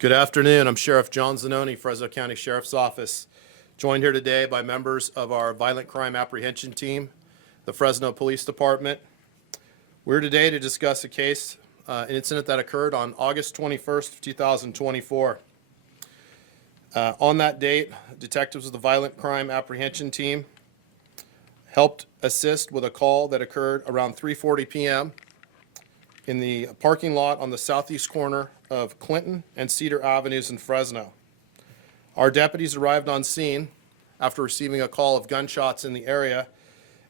Good afternoon. I'm Sheriff John Zanoni, Fresno County Sheriff's Office, joined here today by members of our Violent Crime Apprehension Team, the Fresno Police Department. We're today to discuss a case, an incident that occurred on August 21st, 2024. On that date, detectives of the Violent Crime Apprehension Team helped assist with a call that occurred around 3:40 p.m. in the parking lot on the southeast corner of Clinton and Cedar Avenues in Fresno. Our deputies arrived on scene after receiving a call of gunshots in the area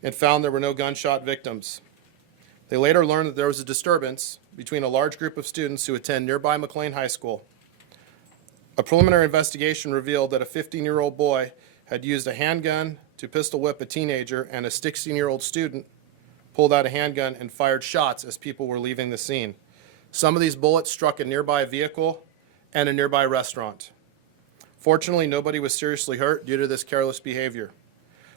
and found there were no gunshot victims. They later learned that there was a disturbance between a large group of students who attend nearby McLane High School. A preliminary investigation revealed that a 15-year-old boy had used a handgun to pistol whip a teenager, and a 16-year-old student pulled out a handgun and fired shots as people were leaving the scene. Some of these bullets struck a nearby vehicle and a nearby restaurant. Fortunately, nobody was seriously hurt due to this careless behavior.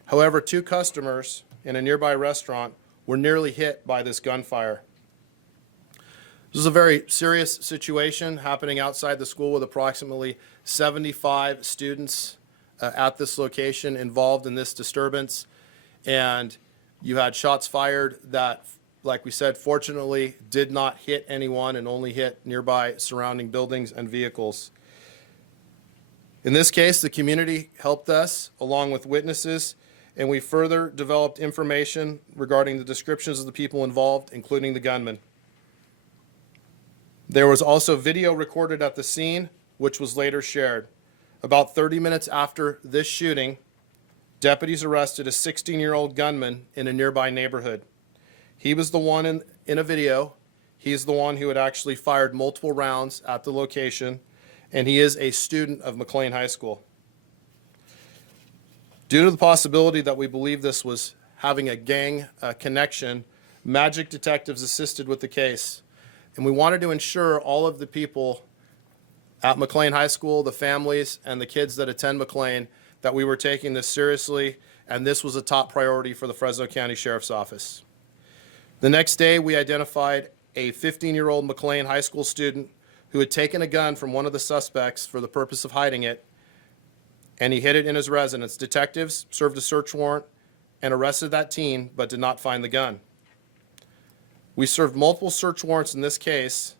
However, two customers in a nearby restaurant were nearly hit by this gunfire. This is a very serious situation happening outside the school with approximately 75 students at this location involved in this disturbance. And you had shots fired that, like we said, fortunately did not hit anyone and only hit nearby surrounding buildings and vehicles. In this case, the community helped us along with witnesses, and we further developed information regarding the descriptions of the people involved, including the gunman. There was also video recorded at the scene, which was later shared. About 30 minutes after this shooting, deputies arrested a 16-year-old gunman in a nearby neighborhood. He was the one in a video. He's the one who had actually fired multiple rounds at the location, and he is a student of McLane High School. Due to the possibility that we believe this was having a gang connection, Magic detectives assisted with the case, and we wanted to ensure all of the people at McLane High School, the families and the kids that attend McLane, that we were taking this seriously, and this was a top priority for the Fresno County Sheriff's Office. The next day, we identified a 15-year-old McLane High School student who had taken a gun from one of the suspects for the purpose of hiding it, and he hid it in his residence. Detectives served a search warrant and arrested that teen, but did not find the gun. We served multiple search warrants in this case,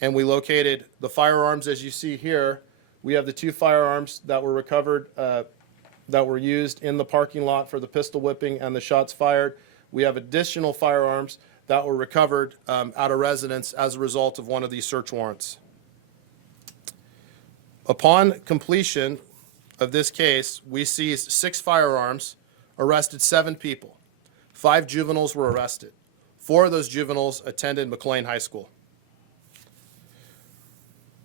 and we located the firearms as you see here. We have the two firearms that were recovered, that were used in the parking lot for the pistol whipping and the shots fired. We have additional firearms that were recovered at a residence as a result of one of these search warrants. Upon completion of this case, we seized 6 firearms, arrested 7 people. 5 juveniles were arrested. 4 of those juveniles attended McLane High School.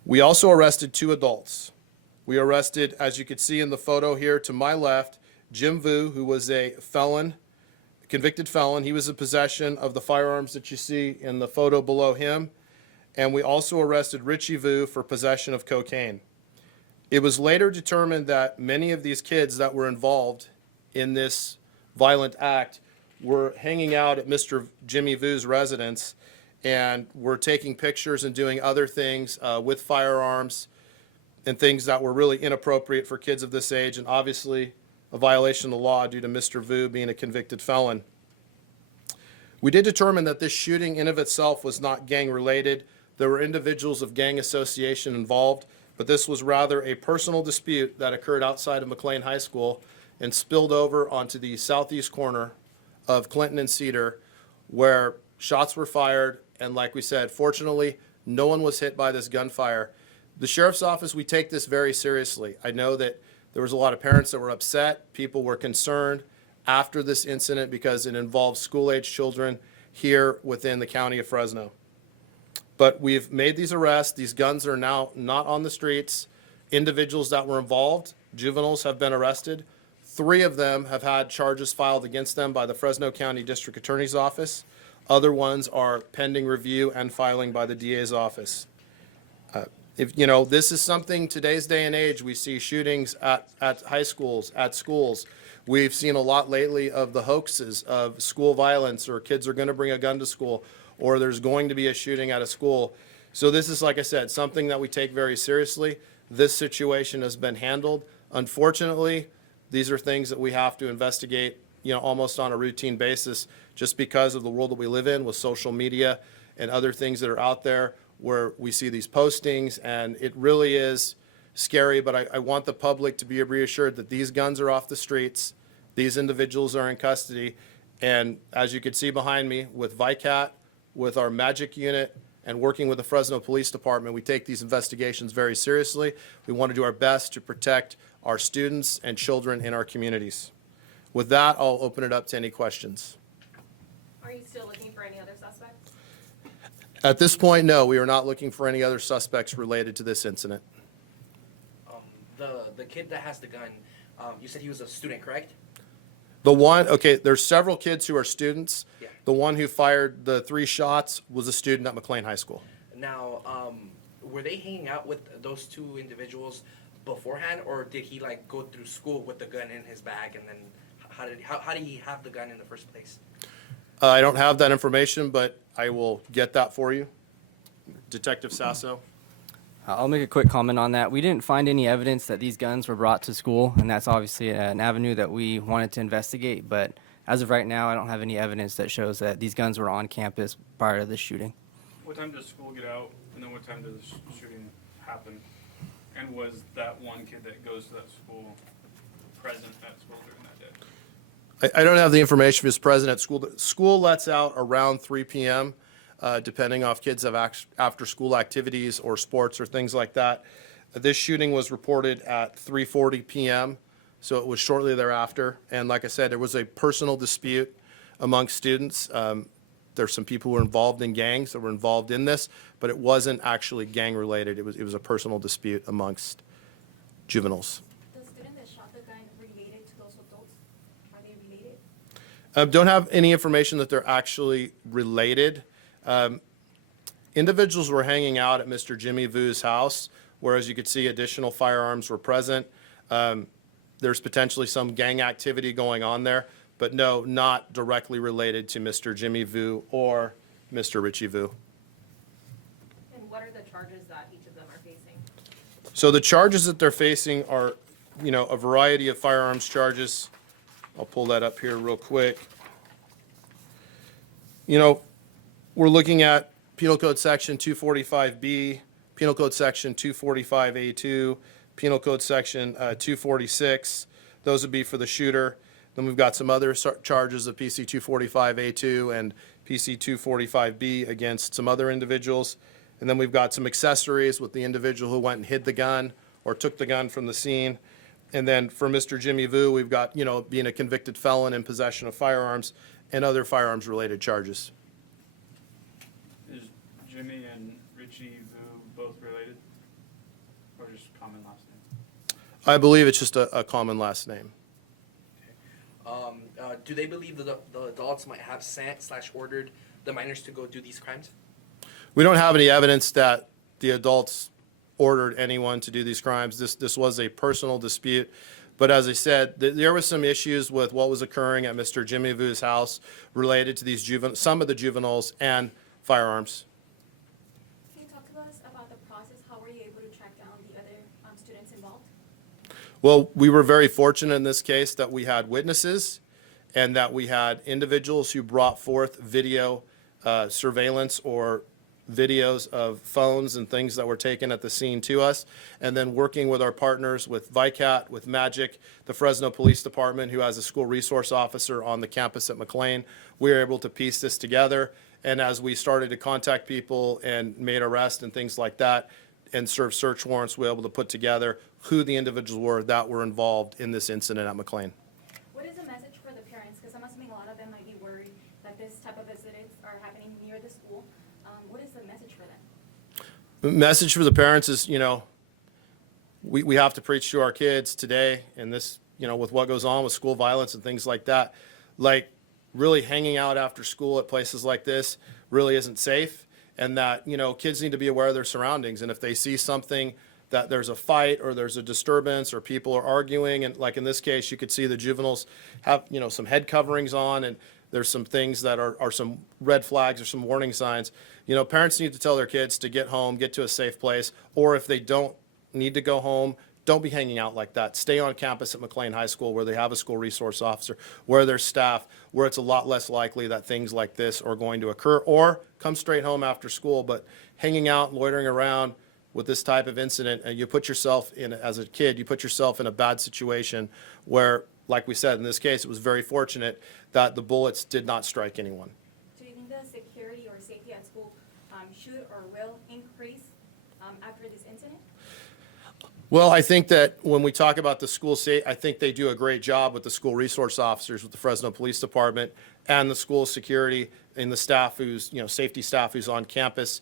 We also arrested 2 adults. We arrested, as you can see in the photo here to my left, Jim Vu, who was a felon, convicted felon. He was in possession of the firearms that you see in the photo below him. And we also arrested Richie Vu for possession of cocaine. It was later determined that many of these kids that were involved in this violent act were hanging out at Mr. Jimmy Vu's residence and were taking pictures and doing other things with firearms and things that were really inappropriate for kids of this age, and obviously a violation of the law due to Mr. Vu being a convicted felon. We did determine that this shooting in of itself was not gang related. There were individuals of gang association involved, but this was rather a personal dispute that occurred outside of McLane High School and spilled over onto the southeast corner of Clinton and Cedar, where shots were fired, and like we said, fortunately, no one was hit by this gunfire. The Sheriff's Office, we take this very seriously. I know that there was a lot of parents that were upset. People were concerned after this incident because it involves school-age children here within the county of Fresno. But we've made these arrests. These guns are now not on the streets. Individuals that were involved, juveniles, have been arrested. 3 of them have had charges filed against them by the Fresno County District Attorney's Office. Other ones are pending review and filing by the DA's office. This is something, today's day and age, we see shootings at high schools, at schools. We've seen a lot lately of the hoaxes of school violence, or kids are going to bring a gun to school, or there's going to be a shooting at a school. So this is, like I said, something that we take very seriously. This situation has been handled. Unfortunately, these are things that we have to investigate, almost on a routine basis, just because of the world that we live in with social media and other things that are out there where we see these postings, and it really is scary. But I want the public to be reassured that these guns are off the streets, these individuals are in custody, and as you can see behind me, with ViCAT, with our Magic unit, and working with the Fresno Police Department, we take these investigations very seriously. We want to do our best to protect our students and children in our communities. With that, I'll open it up to any questions. Are you still looking for any other suspects? At this point, no, we are not looking for any other suspects related to this incident. The kid that has the gun, you said he was a student, correct? There's several kids who are students. Yeah. The one who fired the 3 shots was a student at McLane High School. Now, were they hanging out with those 2 individuals beforehand, or did he go through school with the gun in his bag, and then how did he have the gun in the first place? I don't have that information, but I will get that for you. Detective Sasso. I'll make a quick comment on that. We didn't find any evidence that these guns were brought to school, and that's obviously an avenue that we wanted to investigate. But as of right now, I don't have any evidence that shows that these guns were on campus prior to this shooting. What time does school get out, and then what time does the shooting happen? And was that one kid that goes to that school present at school during that day? I don't have the information if he was present at school. School lets out around 3 p.m., depending on if kids have after-school activities or sports or things like that. This shooting was reported at 3:40 p.m., so it was shortly thereafter. And like I said, there was a personal dispute among students. There's some people who were involved in gangs that were involved in this, but it wasn't actually gang-related. It was a personal dispute amongst juveniles. The student that shot the gun related to those adults? Are they related? Don't have any information that they're actually related. Individuals were hanging out at Mr. Jimmy Vu's house, where, as you could see, additional firearms were present. There's potentially some gang activity going on there, but no, not directly related to Mr. Jimmy Vu or Mr. Richie Vu. And what are the charges that each of them are facing? So the charges that they're facing are, a variety of firearms charges. I'll pull that up here real quick. We're looking at Penal Code Section 245B, Penal Code Section 245A2, Penal Code Section 246. Those would be for the shooter. Then we've got some other charges of PC 245A2 and PC 245B against some other individuals. And then we've got some accessories with the individual who went and hid the gun or took the gun from the scene. And then for Mr. Jimmy Vu, we've got, being a convicted felon in possession of firearms and other firearms-related charges. Is Jimmy and Richie Vu both related, or just common last name? I believe it's just a common last name. Do they believe the adults might have sent/ordered the minors to go do these crimes? We don't have any evidence that the adults ordered anyone to do these crimes. This was a personal dispute. But as I said, there were some issues with what was occurring at Mr. Jimmy Vu's house related to these some of the juveniles and firearms. Can you talk to us about the process? How were you able to track down the other students involved? Well, we were very fortunate in this case that we had witnesses and that we had individuals who brought forth video surveillance or videos of phones and things that were taken at the scene to us, and then working with our partners with ViCAT, with Magic, the Fresno Police Department, who has a school resource officer on the campus at McLane, we were able to piece this together. And as we started to contact people and made arrests and things like that and serve search warrants, we were able to put together who the individuals were that were involved in this incident at McLane. What is the message for the parents? Because I'm assuming a lot of them might be worried that this type of incidents are happening near the school. What is the message for them? The message for the parents is, we have to preach to our kids today, and this, with what goes on with school violence and things like that, like really hanging out after school at places like this really isn't safe, and that, kids need to be aware of their surroundings. And if they see something that there's a fight or there's a disturbance or people are arguing, and like in this case, you could see the juveniles have, some head coverings on, and there's some things that are some red flags or some warning signs. Parents need to tell their kids to get home, get to a safe place, or if they don't need to go home, don't be hanging out like that. Stay on campus at McLane High School where they have a school resource officer, where there's staff, where it's a lot less likely that things like this are going to occur, or come straight home after school. But hanging out, loitering around with this type of incident, and you put yourself in, as a kid, you put yourself in a bad situation where, like we said, in this case, it was very fortunate that the bullets did not strike anyone. Do you think the security or safety at school should or will increase after this incident? Well, I think that when we talk about the school I think they do a great job with the school resource officers, with the Fresno Police Department, and the school security and the staff safety staff who's on campus.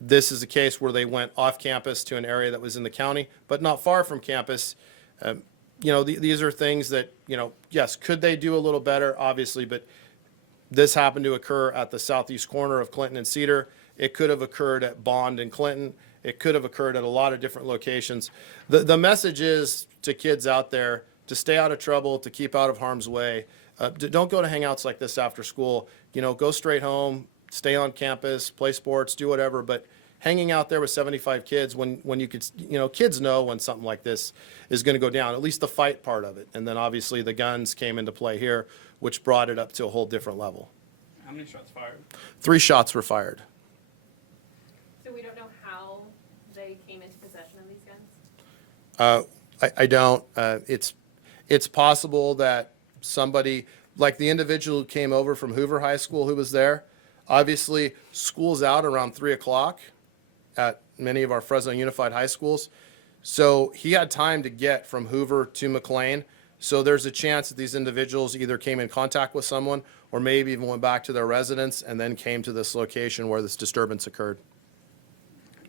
This is a case where they went off campus to an area that was in the county, but not far from campus. These are things that, yes, could they do a little better? Obviously, but this happened to occur at the southeast corner of Clinton and Cedar. It could have occurred at Bond and Clinton. It could have occurred at a lot of different locations. The message is to kids out there to stay out of trouble, to keep out of harm's way. Don't go to hangouts like this after school. Go straight home, stay on campus, play sports, do whatever. But hanging out there with 75 kids when you could, kids know when something like this is going to go down, at least the fight part of it. And then obviously the guns came into play here, which brought it up to a whole different level. How many shots fired? 3 shots were fired. So we don't know how they came into possession of these guns? I don't. It's possible that somebody, like the individual who came over from Hoover High School who was there, obviously school's out around 3 o'clock at many of our Fresno Unified High Schools. So he had time to get from Hoover to McLane. So there's a chance that these individuals either came in contact with someone or maybe even went back to their residence and then came to this location where this disturbance occurred.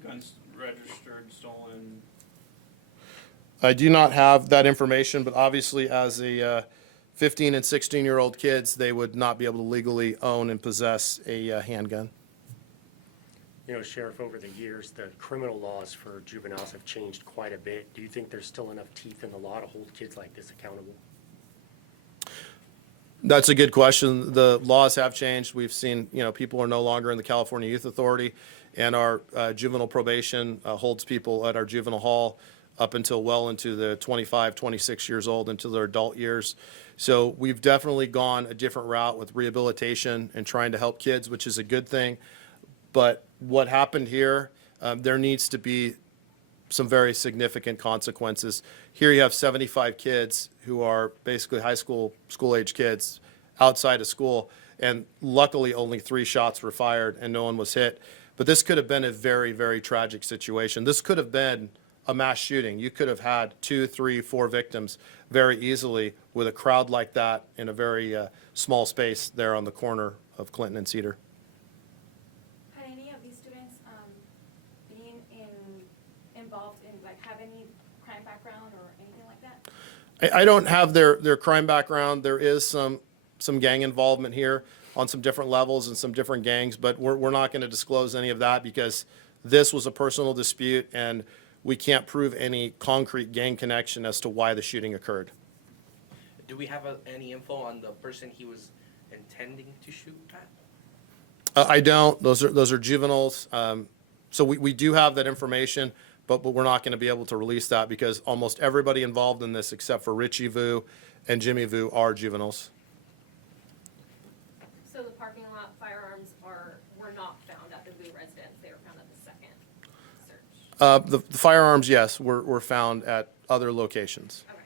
Guns registered, stolen. I do not have that information, but obviously as a 15 and 16-year-old kids, they would not be able to legally own and possess a handgun. Sheriff, over the years, the criminal laws for juveniles have changed quite a bit. Do you think there's still enough teeth in the law to hold kids like this accountable? That's a good question. The laws have changed. We've seen, people are no longer in the California Youth Authority, and our juvenile probation holds people at our juvenile hall up until well into the 25, 26 years old, into their adult years. So we've definitely gone a different route with rehabilitation and trying to help kids, which is a good thing. But what happened here, there needs to be some very significant consequences. Here you have 75 kids who are basically high school, school-age kids outside of school, and luckily only 3 shots were fired and no one was hit. But this could have been a very, very tragic situation. This could have been a mass shooting. You could have had 2, 3, 4 victims very easily with a crowd like that in a very small space there on the corner of Clinton and Cedar. Had any of these students been involved in, have any crime background or anything like that? I don't have their crime background. There is some gang involvement here on some different levels and some different gangs, but we're not going to disclose any of that because this was a personal dispute and we can't prove any concrete gang connection as to why the shooting occurred. Do we have any info on the person he was intending to shoot at? I don't. Those are juveniles. So we do have that information, but we're not going to be able to release that because almost everybody involved in this except for Richie Vu and Jimmy Vu are juveniles. So the parking lot firearms were not found at the Vu residence, they were found at the second search? The firearms, yes, were found at other locations. Okay.